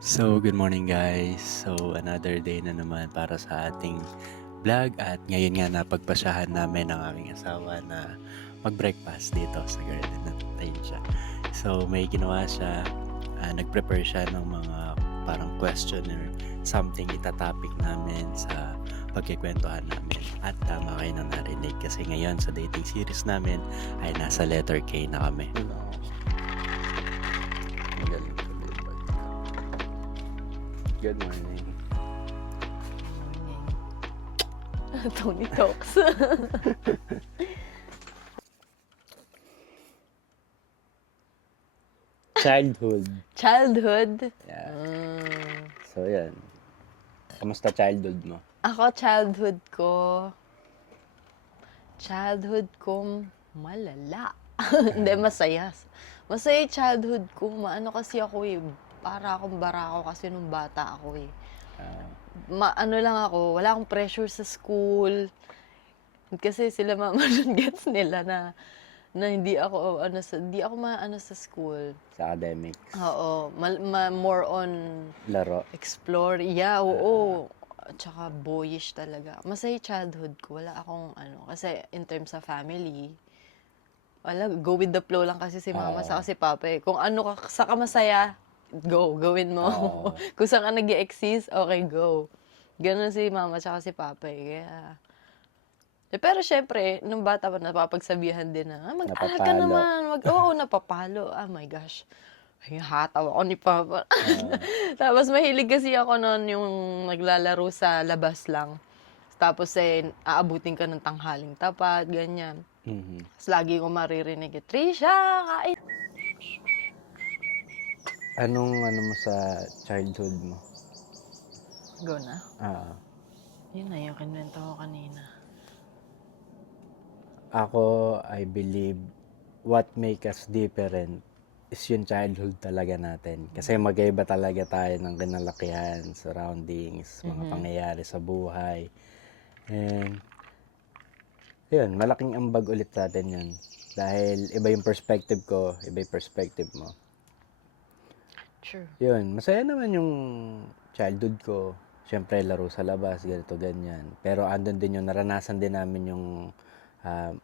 So, good morning guys. So, another day na naman para sa ating vlog at ngayon nga napagpasyahan namin ng aming asawa na mag-breakfast dito sa garden natin siya. So, may ginawa siya, nag-prepare siya ng mga parang question or something itatopic namin sa pagkikwentuhan namin. At tama kayo nang narinig kasi ngayon sa dating series namin ay nasa letter K na kami. Good morning. Tony Talks. Childhood. Childhood. Yeah. So, yan. Kamusta childhood mo? Ako, childhood ko malala. Hindi, masaya. Masaya yung childhood ko. Maano kasi ako eh. Para akong barako kasi nung bata ako eh. Ano lang ako, wala akong pressure sa school. Kasi sila mama nun gets nila na hindi ako maano sa school. Sa academics. Oo, more on Laro. explore. Yeah, oo. Tsaka boyish talaga. Masaya childhood ko. Wala akong kasi in terms of family, go with the flow lang kasi si mama sa si papa eh. Kung ano ka, sa ka masaya, gawin mo. Kung saan ka nag-exist, okay, go. Ganun si mama tsaka si papa eh. Kaya, pero syempre, nung bata pa, napapagsabihan din na, mag-aral ka naman. Napapalo. Oh my gosh. Ay, hataw ako ni papa. Tapos mahilig kasi ako noon yung naglalaro sa labas lang. Tapos aabutin ka ng tanghaling tapat, ganyan. Tapos lagi ko maririnig, Trisha, kain. Anong mo sa childhood mo? Go na. Yun na yung kinwento ko kanina. Ako, I believe what make us different is yung childhood talaga natin. Kasi magkaiba talaga tayo ng kinalakihan, surroundings, mga pangyayari sa buhay. And, yun, malaking ambag ulit sa atin yun. Dahil iba yung perspective ko, iba yung perspective mo. Sure. Yun, masaya naman yung childhood ko. Siyempre, laro sa labas, ganito, ganyan. Pero andun din yung naranasan din namin yung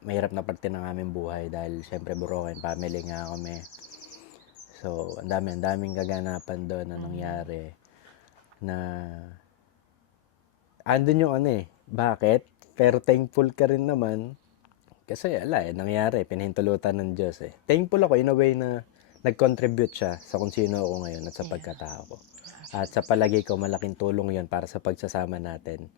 mahirap na parte ng aming buhay dahil siyempre broken family nga kami. So, ang daming kaganapan doon na nangyari na andun yung bakit? Pero thankful ka rin naman kasi nangyari, pinahintulutan ng Diyos eh. Thankful ako in a way na nag-contribute siya sa kung sino ako ngayon at sa pagkatao ko. At sa palagay ko, malaking tulong yon para sa pagsasama natin.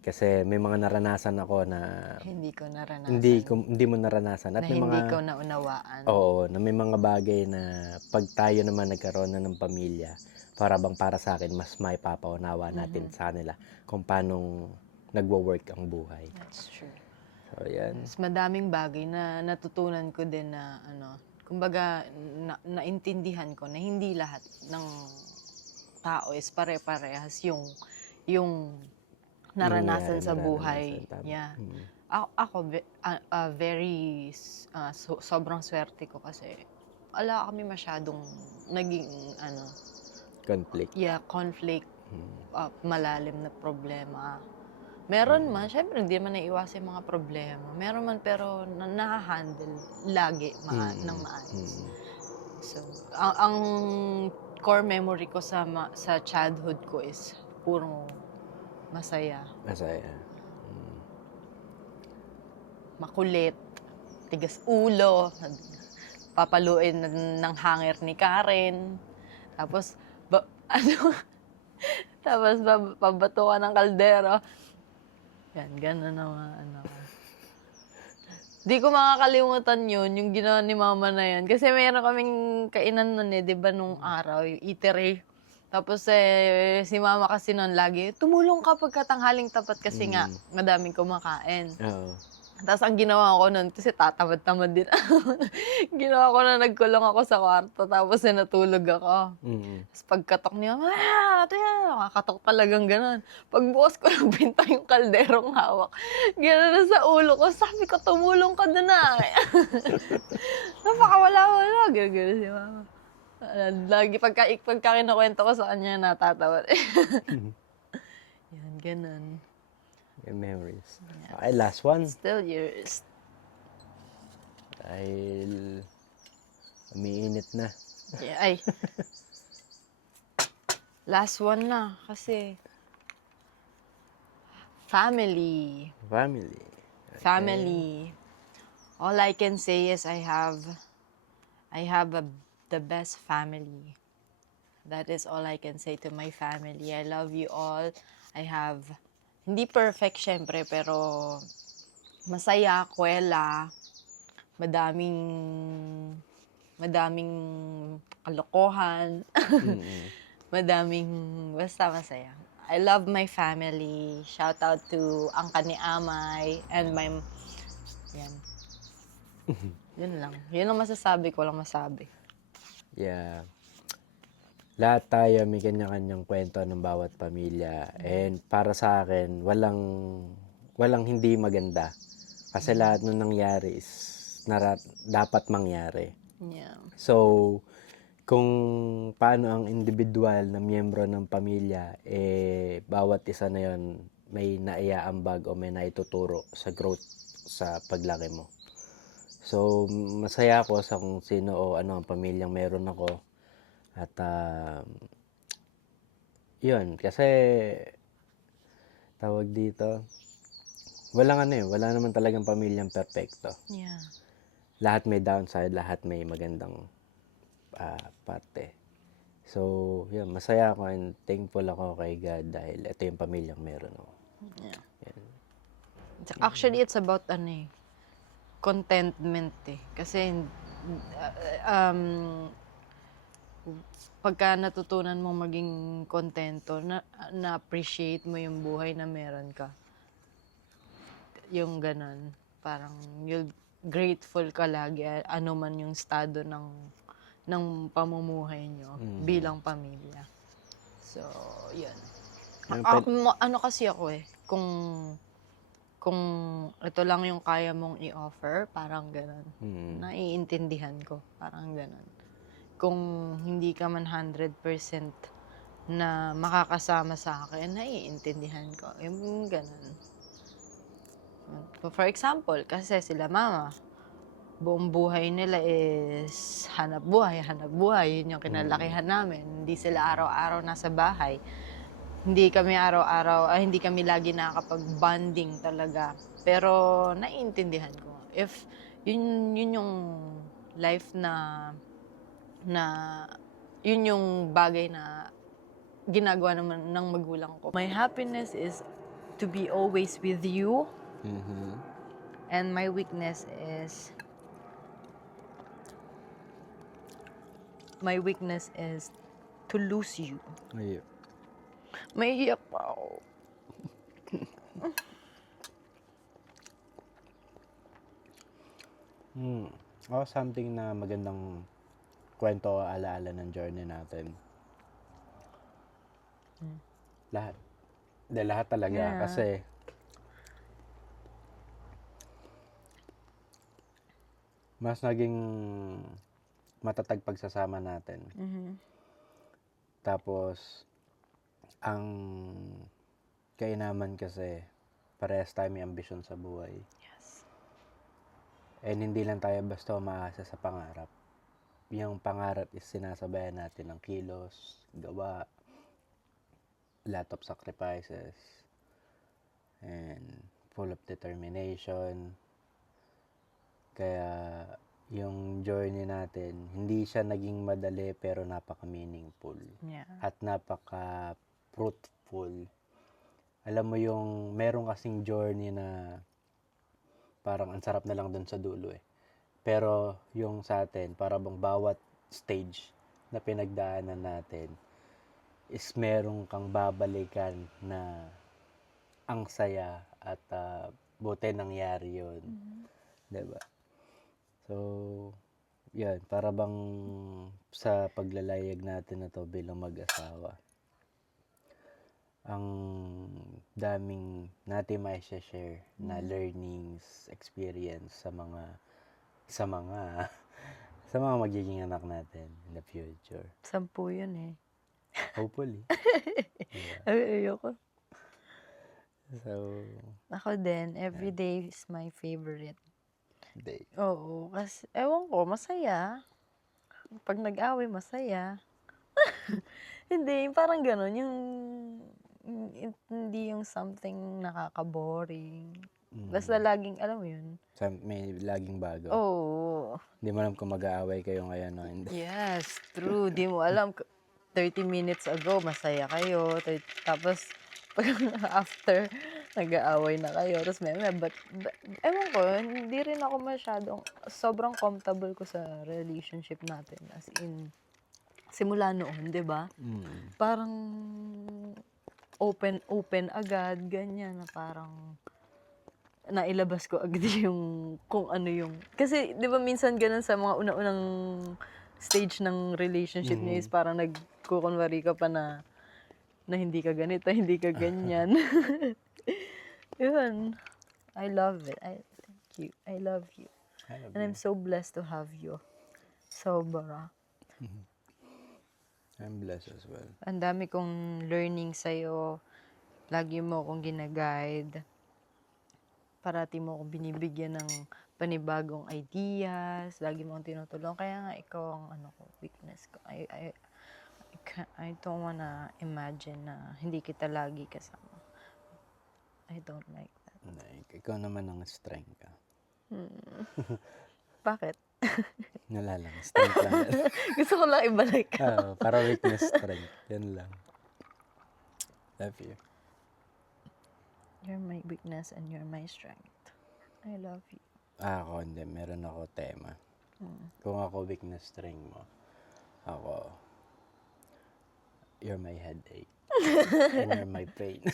Kasi may mga naranasan ako na Hindi ko naranasan. hindi mo naranasan. At na may hindi mga, ko naunawaan. Oo, na may mga bagay na pag tayo naman nagkaroon na ng pamilya, para sa akin, mas maipapaunawa natin sa kanila kung paano nagwo-work ang buhay. That's true. So, yan. Mas madaming bagay na natutunan ko din na kumbaga naintindihan ko na hindi lahat ng tao is pare-parehas yung naranasan sa buhay. Yeah. Ako very sobrang swerte ko kasi wala kami masyadong naging Conflict. Yeah, conflict, malalim na problema. Meron man, syempre hindi man naiiwasan yung mga problema. Meron man pero na-handle lagi ng maayos. So, ang core memory ko sa childhood ko is puro masaya. Masaya. Makulit, tigas ulo, papaluin ng hanger ni Karen. Tapos, tapos pabato ka ng kaldero. Yan, gano'n naman. Di ko makakalimutan yun, yung ginawa ni mama na yun. Kasi mayroon kaming kainan nun di ba, nung araw, yung eatery. Tapos si mama kasi nun lagi, tumulong ka pagkatanghaling tapat kasi nga, madaming kumakain. Oo. Tapos ang ginawa ko nun, kasi tatamad-tamad din. Ginawa ko na nagkulong ako sa kwarto, tapos natulog ako. Tapos pagkatok niya, ito yan, nakakatok talagang gano'n. Pagbukas ko ng pinta yung kalderong hawak, gano'n na sa ulo ko, sabi ko, tumulong ka na. Napakawala-wala, gano'n si mama. Lagi pagka kinukuwento ko sa kanya natatawa. Yan, ganun. Yung memories. Yes. Okay, last one. Still yours. Dahil umiinit na. Yeah, ay. Last one na kasi family. Family. Family. All I can say is I have the best family. That is all I can say to my family. I love you all. I have, hindi perfect syempre, pero masaya, kwela, madaming kalokohan, Mm-mm. madaming, basta masaya. I love my family. Shout out to Angka ni Amay and my, yan. Yun lang. Yun ang masasabi ko, walang masabi. Yeah. Lahat tayo may kanya-kanyang kwento ng bawat pamilya. And para sa akin, walang hindi maganda. Kasi lahat nung nangyari is dapat mangyari. Yeah. So, kung paano ang individual na miyembro ng pamilya, bawat isa na yon may naiaambag o may naituturo sa growth sa paglaki mo. So, masaya ako sa kung sino o ano ang pamilyang meron ako. At, yun, kasi, tawag dito, wala naman talagang pamilyang perfecto. Yeah. Lahat may downside, lahat may magandang parte. So, yun, masaya ako and thankful ako kay God dahil ito yung pamilyang meron ako. Yeah. Actually, it's about contentment eh. Kasi, pagka natutunan mo maging kontento, na-appreciate mo yung buhay na meron ka. Yung ganun. Parang, you're grateful ka lagi, ano man yung estado ng pamumuhay nyo bilang pamilya. So, yun. Ano kasi ako eh, kung ito lang yung kaya mong i-offer, parang ganun. Naiintindihan ko, parang ganun. Kung hindi ka man 100% na makakasama sa akin, naiintindihan ko. Yung ganun. For example, kasi sila mama, buong buhay nila is hanap buhay. Yun yung kinalakihan namin. Hindi sila araw-araw nasa bahay. Hindi kami lagi nakakapag-bonding talaga. Pero naiintindihan ko. If yun yung life na yun yung bagay na ginagawa naman ng magulang ko. My happiness is to be always with you. And my weakness is to lose you. Ayun. May hiyak pa ako. Something na magandang kwento o alaala ng journey natin. Lahat. Lahat talaga. Yeah. Kasi, mas naging matatag pagsasama natin. Tapos, ang kainaman kasi, parehas tayo may ambisyon sa buhay. Yes. And hindi lang tayo basta umaasa sa pangarap. Yung pangarap is sinasabayan natin ng kilos, gawa, lot of sacrifices, and full of determination. Kaya yung journey natin, hindi siya naging madali pero napaka-meaningful. Yeah. At napaka-fruitful. Alam mo yung meron kasing journey na parang ang sarap na lang dun sa dulo eh. Pero yung sa atin, para bang bawat stage na pinagdaanan natin is merong kang babalikan na ang saya at buti nangyari yun. Diba? So, yan, para bang sa paglalayag natin na to bilang mag-asawa, ang daming natin may share na learnings, experience sa Sa mga magiging anak natin in the future. 10 yun eh. Hopefully. Diba? Ay, ayoko. So, Ako din, every day is my favorite. day. Oo, kasi, ewan ko, masaya. Pag nag-away, masaya. Hindi, parang gano'n, hindi yung something nakaka-boring. Basta laging, alam mo yun? May laging bago. Oo. Hindi mo alam kung mag-aaway kayo ngayon o hindi. Yes, true. Di mo alam, 30 minutes ago, masaya kayo. Tapos, pag after, nag-aaway na kayo. Tapos ewan ko, hindi rin ako masyadong, sobrang comfortable ko sa relationship natin. As in, simula noon, di ba? Parang, open agad, ganyan, na parang, nailabas ko agad yung, kung ano yung, kasi, di ba minsan ganun sa mga una-unang stage ng relationship niyo is parang nagkukunwari ka pa na hindi ka ganito, hindi ka ganyan. Yun. I love it. Thank you. I love you. And I'm so blessed to have you. Sobra. I'm blessed as well. Ang dami kong learning sa'yo. Lagi mo akong ginaguide. Parati mo akong binibigyan ng panibagong ideas. Lagi mo akong tinutulong. Kaya nga ikaw ang weakness ko. I don't wanna imagine na hindi kita lagi kasama. I don't like that. Like, ikaw naman ang strength ka. Bakit? Wala lang, strength lang. Gusto ko lang ibalik. Para weakness, strength. Yan lang. Love you. You're my weakness and you're my strength. I love you. Ako hindi, meron ako tema. Kung ako weakness, strength mo, ako, you're my headache. And you're my pain.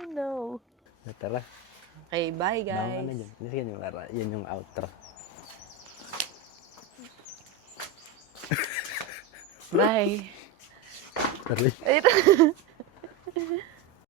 I know. Tara. Okay, bye Baka na guys. dyan. Sige, yan yung outro. Bye. Sorry. Wait.